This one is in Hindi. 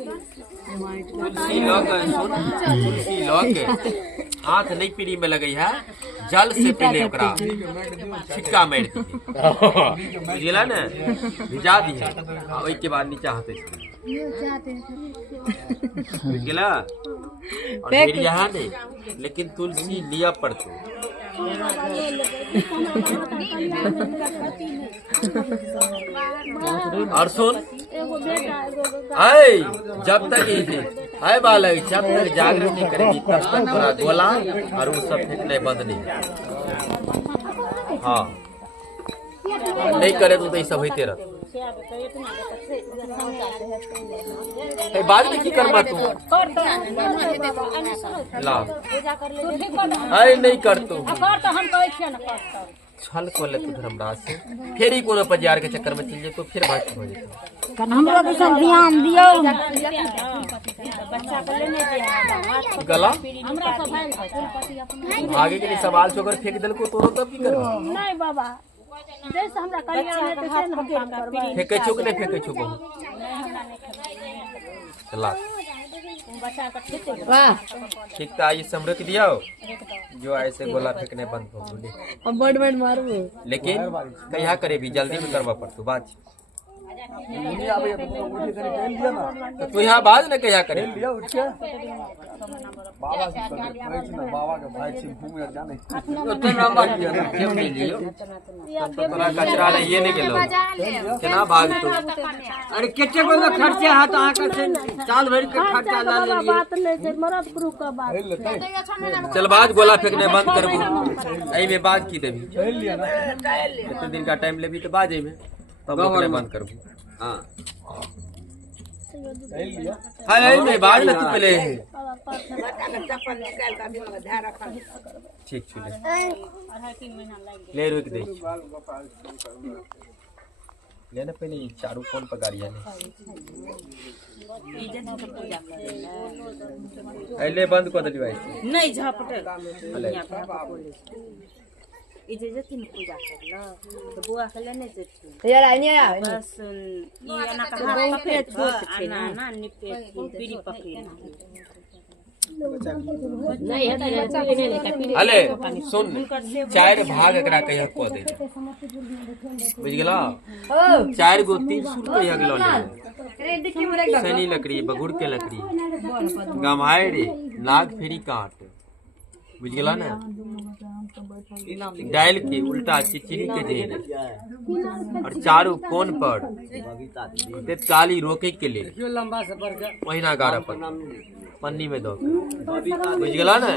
तुलसी लौक हाथ नहीं पीढ़ी में लगी है, जल से पहले ओकरा छिक्का मार दी बुझला ने, भिजा दी है और के बाद नीचा हाथे बुझला। और फिर यहाँ नहीं, लेकिन तुलसी लिया पड़तो और सुन आए, जब तक आए बालक जब तक जागरण नहीं करेगी तब तक पूरा गोला और वो सब फेंकने बंद नहीं। हाँ नहीं करे तो ये सब होते रह बाद में की करवा तू ला आए नहीं कर तू छल को ले तू धर्मराज से, फिर ही कोनो पजार के चक्कर में चल जाए तो फिर बात हो जाए। हमरा पे सब ध्यान दियो गला आगे के लिए सवाल छोकर फेंक दिल को तोरो तब की करबा नहीं बाबा, जैसे हमरा कल्याण है तैसे हम करबा। फेंके छो कि नहीं फेंके छो बहु चला वाह ठीक था, ये समृत दिया जो ऐसे गोला फेंकने बंद हो बोले अब बड़ मारू, लेकिन कहिया करे भी जल्दी में करवा पड़तो बात तू यहाँ बाज न कहिया करे कचरा नहीं ये नहीं गेलो केना भाग तू अरे केचे को खर्चा है तो आके साल भर के खर्चा ला ले बात नहीं छै मरद पुरुष का बात। चल बाज गोला फेंकने बंद करबू एही में बाज की देबी कितने दिन का टाइम लेबी तो बाज में तब फेंकने बंद करबू। हां हाय में बाज न तू पहले ठीक छुले ले रुक दे लेना पहले चारू कौन पगारिया ने अले बंद कर दे भाई नहीं झपटे अले इजे जतिन पूजा करला तो बुआ के लेने जेती यार आनी आ बस ई ना का हाथ पे छोट छे ना ना निपे पीड़ी पकड़ी नहीं है बच्चा के नहीं का पीड़ी। अले सुन चार भाग एकरा कहिया को दे बुझ गेला चार गो 300 रुपया गेलो ले सनी लकड़ी बगुड़ के लकड़ी गमाए रे नाग फेरी काट बुझ गेला ना डायल के उल्टा चिचिरी के ढेर और चारों कोन पर ते काली रोके के लिए महीना 11 पर पन्नी में दो बुझ गेला ना।